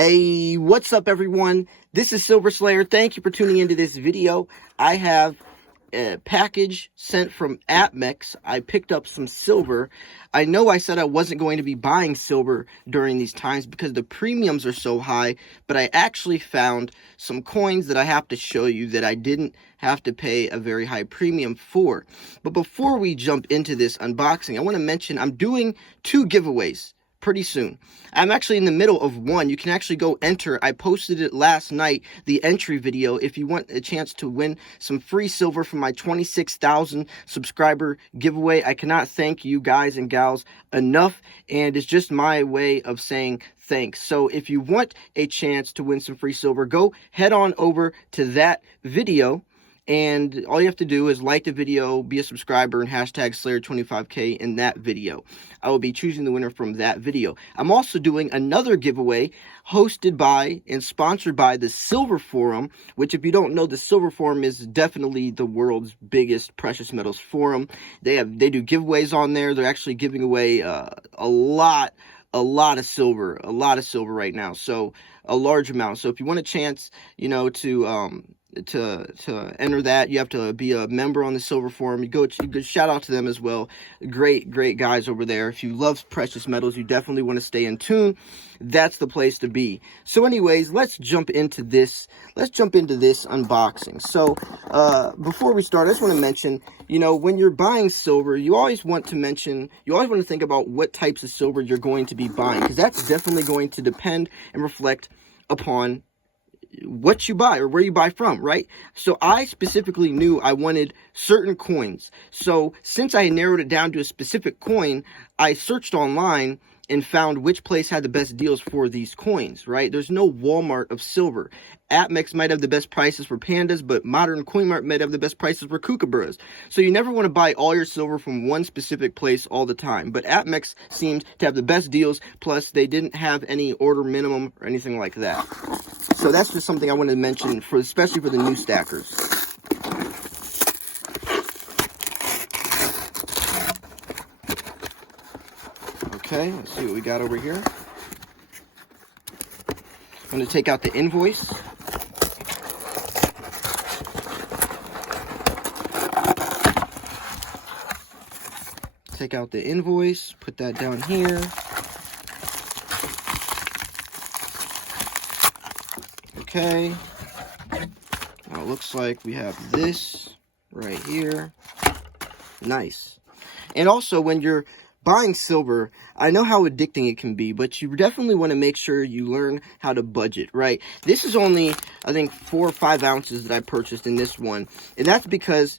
Hey, what's up everyone? This is Silver Slayer. Thank you for tuning into this video. I have a package sent from Apmex. I picked up some silver. I know I said I wasn't going to be buying silver during these times because the premiums are so high, but I actually found some coins that I have to show you that I didn't have to pay a very high premium for. But before we jump into this unboxing, I want to mention I'm doing 2 giveaways pretty soon. I'm actually in the middle of one. You can actually go enter. I posted it last night, the entry video, if you want a chance to win some free silver from my 26,000 subscriber giveaway. I cannot thank you guys and gals enough, and it's just my way of saying thanks. So if you want a chance to win some free silver, go head on over to that video. And all you have to do is like the video, be a subscriber, and hashtag Slayer25K in that video. I will be choosing the winner from that video. I'm also doing another giveaway hosted by and sponsored by the Silver Forum, which, if you don't know, the Silver Forum is definitely the world's biggest precious metals forum. They do giveaways on there. They're actually giving away a lot of silver right now. So a large amount. So if you want a chance, to enter that, you have to be a member on the Silver Forum. You go shout out to them as well. Great guys over there. If you love precious metals, you definitely want to stay in tune. That's the place to be. So anyways, let's jump into this unboxing. So before we start, I just want to mention, when you're buying silver, you always want to think about what types of silver you're going to be buying, because that's definitely going to depend and reflect upon what you buy or where you buy from, right? So I specifically knew I wanted certain coins. So since I narrowed it down to a specific coin, I searched online and found which place had the best deals for these coins, right? There's no Walmart of silver. Apmex might have the best prices for pandas, but modern coin mart might have the best prices for kookaburras. So you never want to buy all your silver from one specific place all the time. But Apmex seemed to have the best deals, plus they didn't have any order minimum or anything like that. So that's just something I wanted to mention, especially for the new stackers. Okay, let's see what we got over here. I'm going to take out the invoice. Take out the invoice, put that down here. Okay. Now it looks like we have this right here. Nice. And also, when you're buying silver, I know how addicting it can be, but you definitely want to make sure you learn how to budget, right? This is only, I think, 4 or 5 ounces that I purchased in this one. And that's because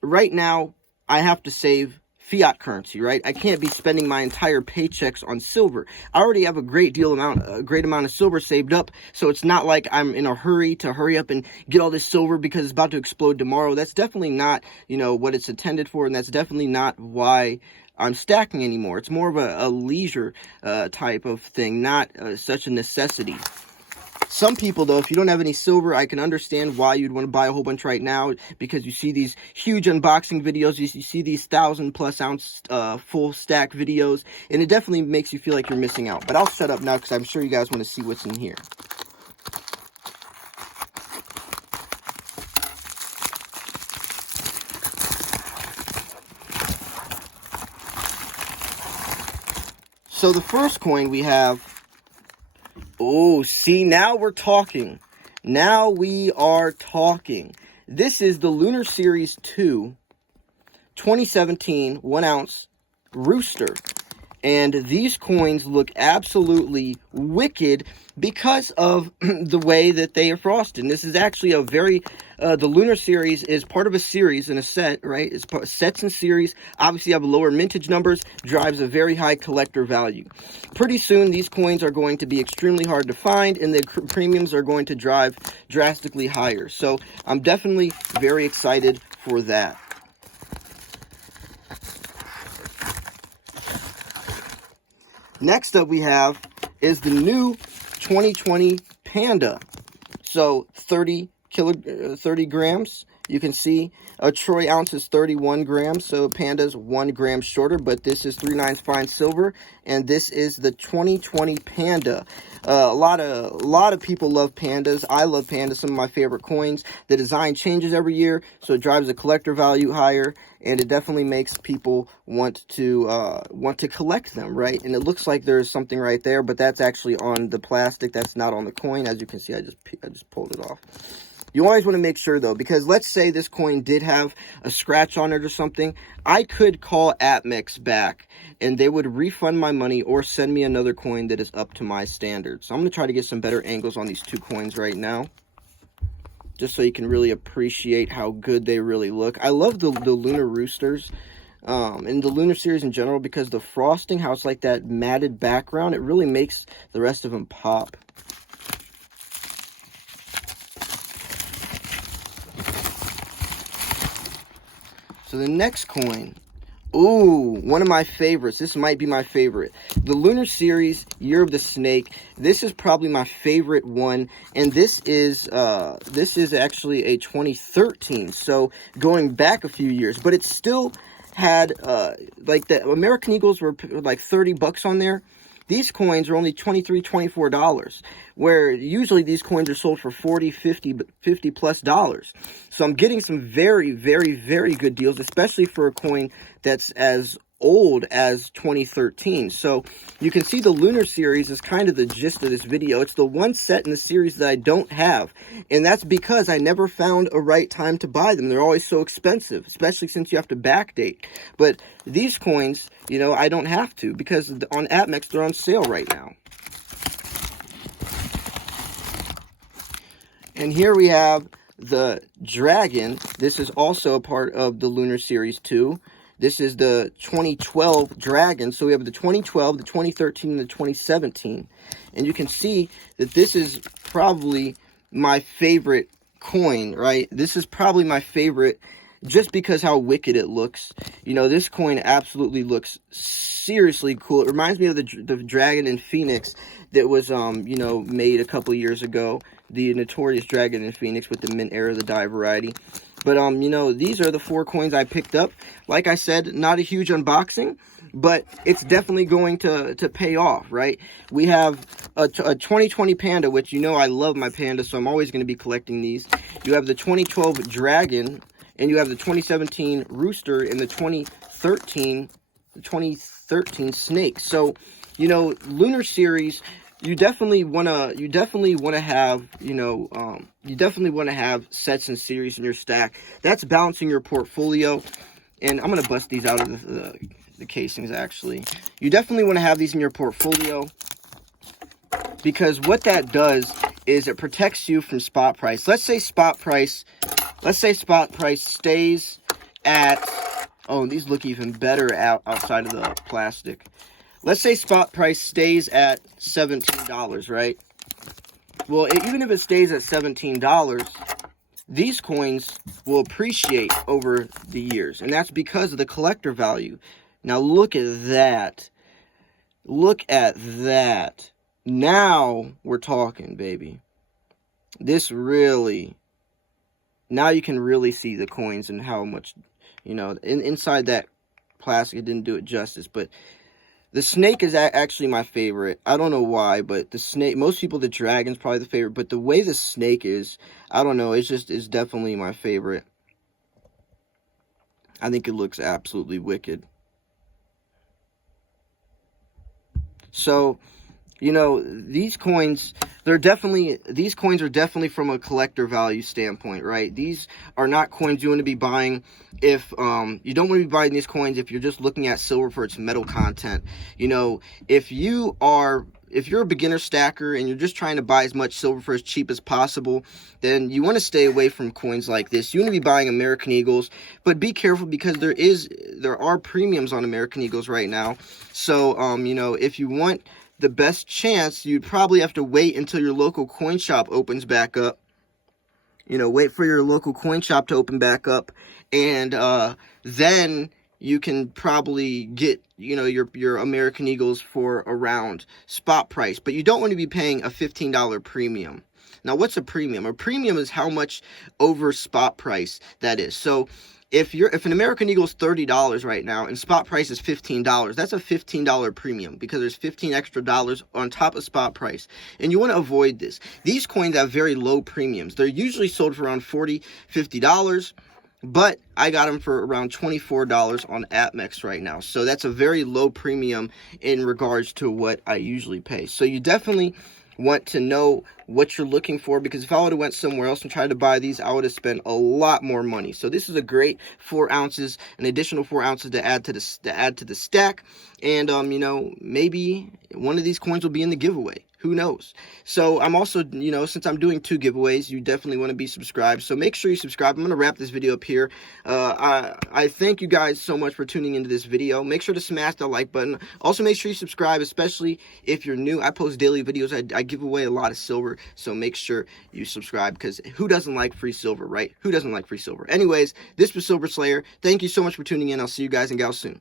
right now I have to save fiat currency, right? I can't be spending my entire paychecks on silver. I already have a great amount of silver saved up, so it's not like I'm in a hurry up and get all this silver because it's about to explode tomorrow. That's definitely not, what it's intended for, and that's definitely not why I'm stacking anymore. It's more of a leisure type of thing, not such a necessity. Some people, though, if you don't have any silver, I can understand why you'd want to buy a whole bunch right now, because you see these huge unboxing videos, you see these 1,000+ ounce full stack videos, and it definitely makes you feel like you're missing out. But I'll shut up now because I'm sure you guys want to see what's in here. So the first coin we have, oh, see, now we're talking. Now we are talking. This is the Lunar Series 2, 2017, 1 ounce rooster. And these coins look absolutely wicked because of the way that they are frosted. And this is actually a very, the Lunar Series is part of a series in a set, right? It's sets and series. Obviously have lower mintage numbers, drives a very high collector value. Pretty soon, these coins are going to be extremely hard to find, and the premiums are going to drive drastically higher. So I'm definitely very excited for that. Next up we have is the new 2020 Panda. So 30 grams, You can see a troy ounce is 31 grams, so Panda's 1 gram shorter, but this is 3/9 fine silver, and this is the 2020 Panda. A lot of people love Pandas. I love Pandas, some of my favorite coins. The design changes every year, so it drives the collector value higher, and it definitely makes people want to collect them, right? And it looks like there's something right there, but that's actually on the plastic. That's not on the coin. As you can see, I just pulled it off. You always want to make sure, though, because let's say this coin did have a scratch on it or something. I could call Apmex back, and they would refund my money or send me another coin that is up to my standards. So I'm going to try to get some better angles on these two coins right now, just so you can really appreciate how good they really look. I love the Lunar Roosters and the Lunar series in general, because the frosting, how it's like that matted background, it really makes the rest of them pop. So the next coin, ooh, one of my favorites. This might be my favorite. The Lunar Series, Year of the Snake. This is probably my favorite one, and this is actually a 2013. So going back a few years, but it still had like the American Eagles were like $30 on there. These coins are only $23, $24, where usually these coins are sold for $40, $50 plus dollars. So I'm getting some very, very, very good deals, especially for a coin that's as old as 2013. So you can see the Lunar Series is kind of the gist of this video. It's the one set in the series that I don't have, and that's because I never found a right time to buy them. They're always so expensive, especially since you have to backdate. But these coins, you know, I don't have to, because on Apmex they're on sale right now. And here we have the Dragon. This is also a part of the Lunar Series 2. This is the 2012 Dragon. So we have the 2012, the 2013, and the 2017. And you can see that this is probably my favorite coin, right? This is probably my favorite just because how wicked it looks. You know, this coin absolutely looks seriously cool. It reminds me of the Dragon in Phoenix that was, you know, made a couple years ago. The notorious Dragon in Phoenix with the mint era, the die variety. But, you know, these are the 4 coins I picked up. Like I said, not a huge unboxing, but it's definitely going to pay off, right? We have a 2020 Panda, which, you know, I love my Panda, so I'm always going to be collecting these. You have the 2012 Dragon, and you have the 2017 Rooster, and the 2013 Snake. So, you know, Lunar Series, you definitely want to have, you know, you definitely want to have sets and series in your stack. That's balancing your portfolio. And I'm going to bust these out of the casings, actually. You definitely want to have these in your portfolio, because what that does is it protects you from spot price. Let's say spot price stays at, oh, these look even better outside of the plastic. Let's say spot price stays at $17, right? Well, even if it stays at $17, these coins will appreciate over the years. And that's because of the collector value. Now, look at that. Look at that. Now we're talking, baby. This really... Now you can really see the coins and how much, you know, inside that plastic, it didn't do it justice, but... The Snake is actually my favorite. I don't know why, but the Snake, most people, the Dragon's probably the favorite, but the way the Snake is, I don't know, it's definitely my favorite. I think it looks absolutely wicked. So, you know, these coins are definitely from a collector value standpoint, right? These are not coins you want to be buying if, you don't want to be buying these coins if you're just looking at silver for its metal content. You know, if you're a beginner stacker and you're just trying to buy as much silver for as cheap as possible, then you want to stay away from coins like this. You want to be buying American Eagles, but be careful, because there are premiums on American Eagles right now. So, you know, if you want the best chance, you'd probably have to wait until your local coin shop opens back up. You know, wait for your local coin shop to open back up, and then you can probably get, you know, your American Eagles for around spot price, but you don't want to be paying a $15 premium. Now, what's a premium? A premium is how much over spot price that is. So if an American Eagle is $30 right now and spot price is $15, that's a $15 premium because there's 15 extra dollars on top of spot price. And you want to avoid this. These coins have very low premiums. They're usually sold for around $40, $50. But I got them for around $24 on Apmex right now. So that's a very low premium in regards to what I usually pay. So you definitely want to know what you're looking for, because if I would have went somewhere else and tried to buy these, I would have spent a lot more money. So this is a great 4 ounces, an additional 4 ounces to add to the stack. And you know, maybe one of these coins will be in the giveaway. Who knows? So I'm also, you know, since I'm doing 2 giveaways, you definitely want to be subscribed. So make sure you subscribe. I'm going to wrap this video up here. I thank you guys so much for tuning into this video. Make sure to smash the like button. Also, make sure you subscribe, especially if you're new. I post daily videos. I give away a lot of silver. So make sure you subscribe, because who doesn't like free silver, right? Who doesn't like free silver? Anyways, this was Silver Slayer. Thank you so much for tuning in. I'll see you guys and gals soon.